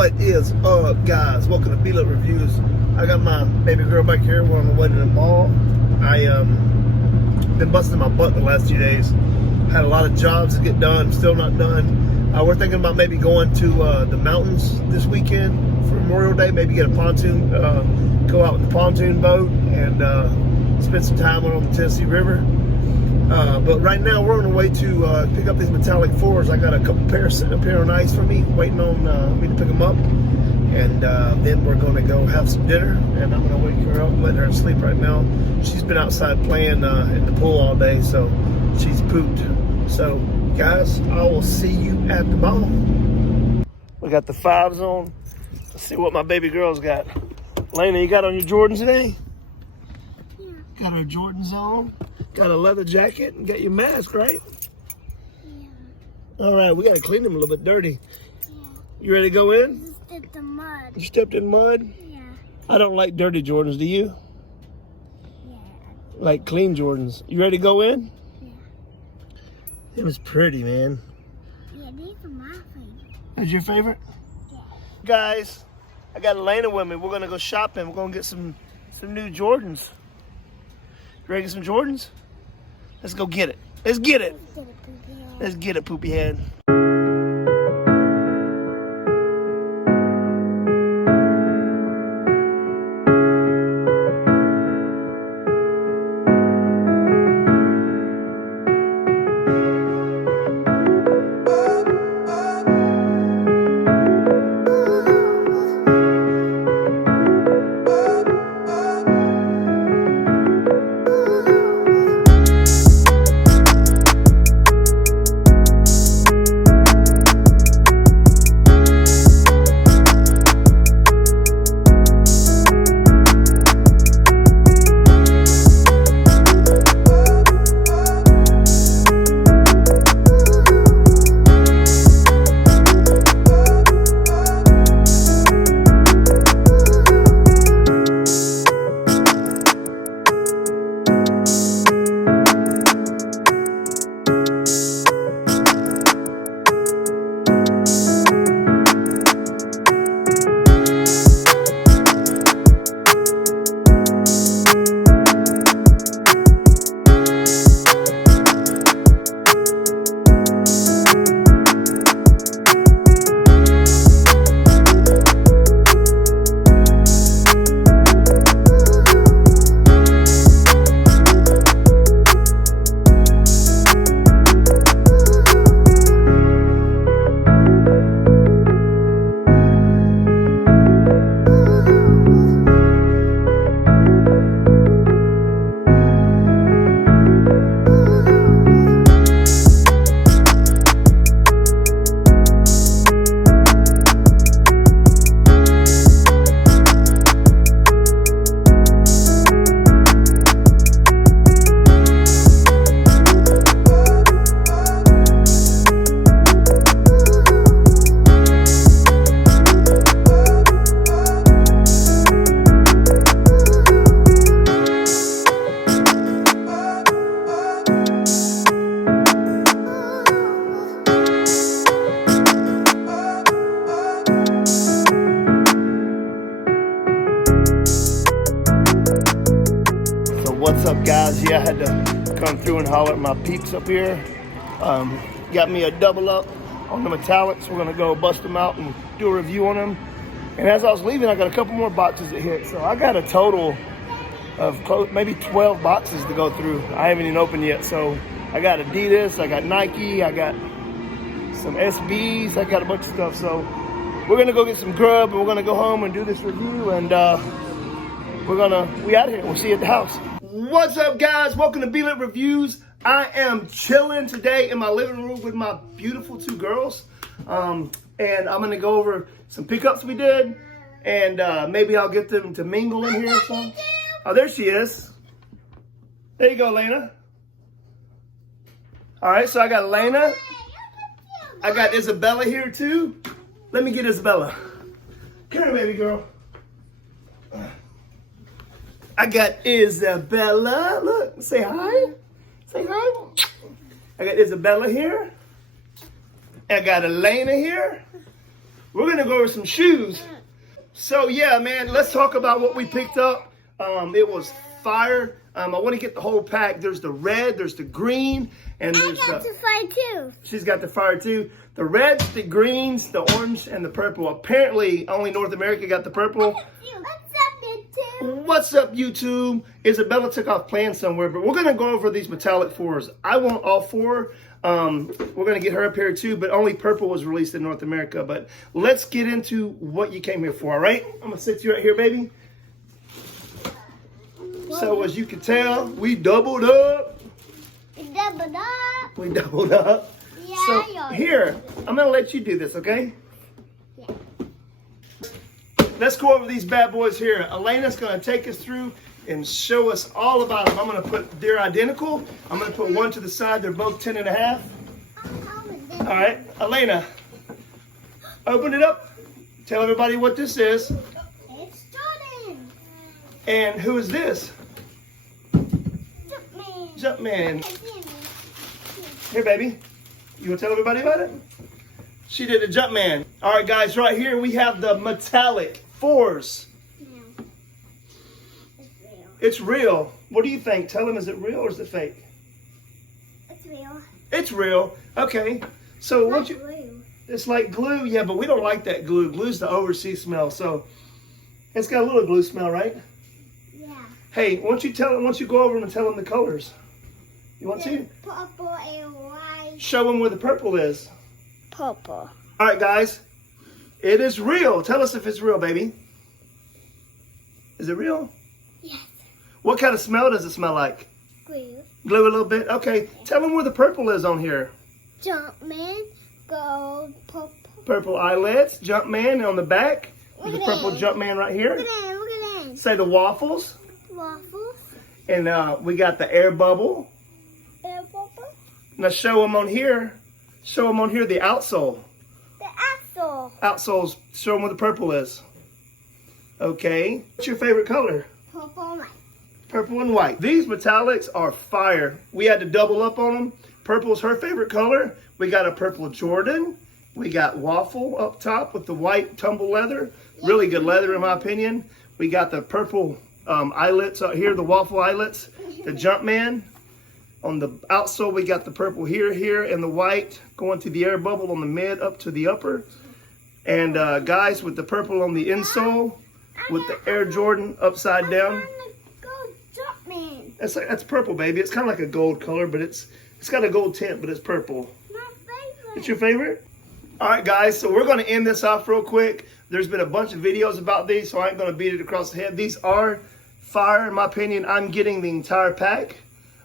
What is up, guys? Welcome to B-Lit Reviews. I got my baby girl back here. We're on the way to the mall. I been busting my butt the last few days. Had a lot of jobs to get done, still not done. We're thinking about maybe going to the mountains this weekend for Memorial Day. Maybe get a pontoon, go out with the pontoon boat and spend some time on the Tennessee River. But right now we're on the way to pick up these metallic fours. I got a couple pairs sitting up here on ice for me, waiting on me to pick them up. And then we're going to go have some dinner, and I'm going to wake her up, let her sleep right now. She's been outside playing in the pool all day, so she's pooped. So guys, I will see you at the mall. We got the 5s on. Let's see what my baby girl's got. Lena, you got on your Jordans today? Yeah. Got her Jordans on. Got a leather jacket and got your mask, right? Yeah. All right, we got to clean them a little bit dirty. Yeah. You ready to go in? I stepped in mud. You stepped in mud? Yeah. I don't like dirty Jordans, do you? Yeah. Like clean Jordans. You ready to go in? Yeah. It was pretty, man. Yeah, these are my favorite. That's your favorite? Yeah. Guys, I got Elena with me. We're going to go shopping. We're going to get some new Jordans. You ready to get some Jordans? Let's go get it. Let's get it. Let's get it, poopy head. What's up, guys? Yeah, I had to come through and holler at my peeps up here. Got me a double up on the metallics. We're gonna go bust them out and do a review on them. And as I was leaving, I got a couple more boxes to hit. So I got a total of maybe 12 boxes to go through. I haven't even opened yet. So I got Adidas, I got Nike, I got some SBs, I got a bunch of stuff. So we're gonna go get some grub and we're gonna go home and do this review, and we out here. We'll see you at the house. What's up, guys? Welcome to B-Lit Reviews. I am chilling today in my living room with my beautiful 2 girls. And I'm gonna go over some pickups we did, and maybe I'll get them to mingle in here or something. Oh, there she is. There you go, Lena. All right, so I got Lena. I got Isabella here too. Let me get Isabella. Come here, baby girl. I got Isabella. Look, say hi. Say hi. I got Isabella here. I got Elena here. we're gonna go over some shoes. So yeah, man, let's talk about what we picked up. It was fire. I want to get the whole pack. There's the red, there's the green, and I there's got the fire too. She's got the fire too. The reds, the greens, the orange, and the purple. Apparently, only North America got the purple. What's up, YouTube? What's up, YouTube? Isabella took off playing somewhere, but we're gonna go over these metallic fours. I want all four. We're gonna get her up here too, but only purple was released in North America. But let's get into what you came here for, all right? I'm gonna sit you right here, baby. So as you can tell, we doubled up. We doubled up. We doubled up. Yeah, So here, I'm gonna let you do this, okay? Yeah. Let's go over these bad boys here. Elena's gonna take us through and show us all about them. I'm gonna put, they're identical. I'm gonna put one to the side. They're both 10.5. All right, Elena, open it up. Tell everybody what this is. It's Jordan. And who is this? Jumpman. Jumpman. Here, baby. You want to tell everybody about it? She did a Jumpman. All right, guys, right here we have the metallic fours. No. It's real. It's real. What do you think? Tell them, is it real or is it fake? It's real. It's real. Okay. So what you? Glue. It's like glue, yeah, but we don't like that glue. Glue's the overseas smell, so it's got a little glue smell, right? Yeah. Hey, why don't you go over them and tell them the colors? You want to? Purple and white. Show them where the purple is. Purple. All right, guys. It is real. Tell us if it's real, baby. Is it real? Yes. What kind of smell does it smell like? Glue. Glue a little bit? Okay. Tell them where the purple is on here. Jumpman. Gold. Purple. Purple eyelets. Jumpman on the back. There's a Look at purple that. Jumpman right here. Look at that. Look at that. Say the waffles. Waffles. And we got the air bubble. Air bubble. Now show them on here. Show them on here the outsole. The axle. Outsoles. Show them where the purple is. Okay. What's your favorite color? Purple and white. Purple and white. These metallics are fire. We had to double up on them. Purple's her favorite color. We got a purple Jordan. We got waffle up top with the white tumble leather. Really good leather in my opinion. We got the purple eyelets out here, the waffle eyelets. The Jumpman. On the outsole, we got the purple here, and the white going to the air bubble on the mid up to the upper. And guys, with the purple on the insole, with the AirJordan upside down. Gold Jumpman. That's purple, baby. It's kind of like a gold color, but it's got a gold tint, but it's purple. My favorite. It's your favorite? All right, guys, so we're going to end this off real quick. There's been a bunch of videos about these, so I ain't going to beat it across the head. These are fire, in my opinion. I'm getting the entire pack.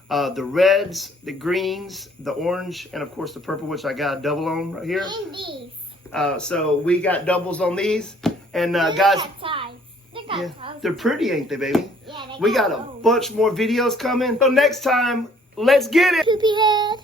The reds, the greens, the orange, and of course the purple, which I got a double on right here. And these. So we got doubles on these. And They guys, got ties. They got yeah, ties. they're pretty, ain't they, baby? Yeah, they We got a bunch more videos coming. So next time, let's get it. Poopy head.